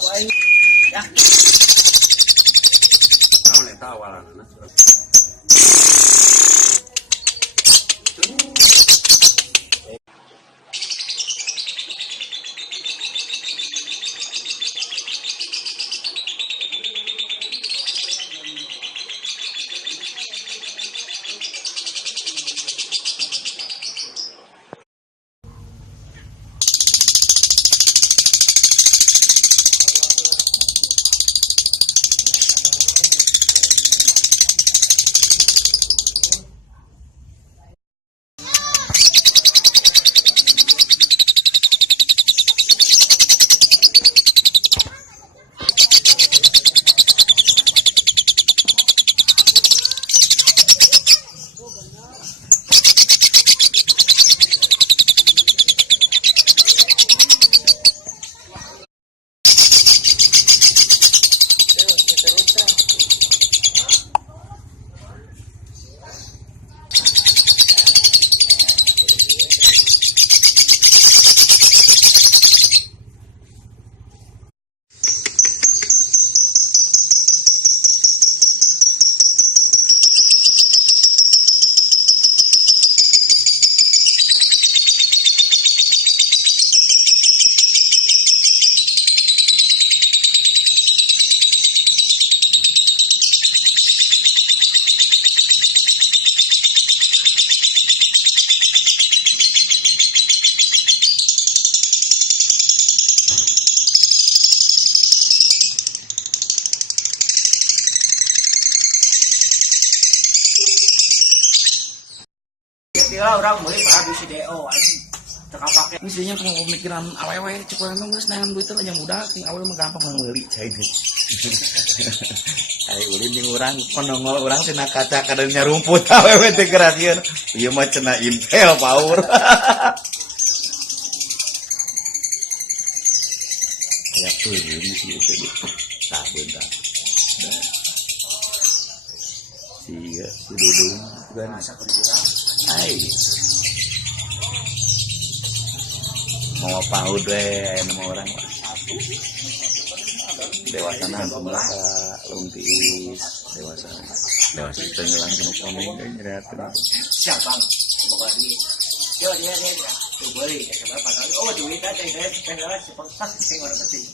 Ya. Naon eta awalanna? Kira orang beli habis si DO anjing. Teka pake. Misinya kalau pemikiran awewe cepat nunggu nangan duit aja mudah ting awal mah gampang meuli cai teh. Ai ulin jeung urang penongol urang tina kaca kadenya rumput awewe teh gerakieun. Ieu mah cenah Intel power. Ya tuh ini sih itu. Tah beunta. Iya, si Dudung kan Masa kerja. hai mau apa udah nama orang lah dewasa nanti mereka lungtis dewasa kita ngelang jenuh kami kan nyeriatin Siapa? Boga duit. Dia. Tuh beli. Coba pasal. Oh duit aja. Saya sepenggalan sepenggalan sing orang penting.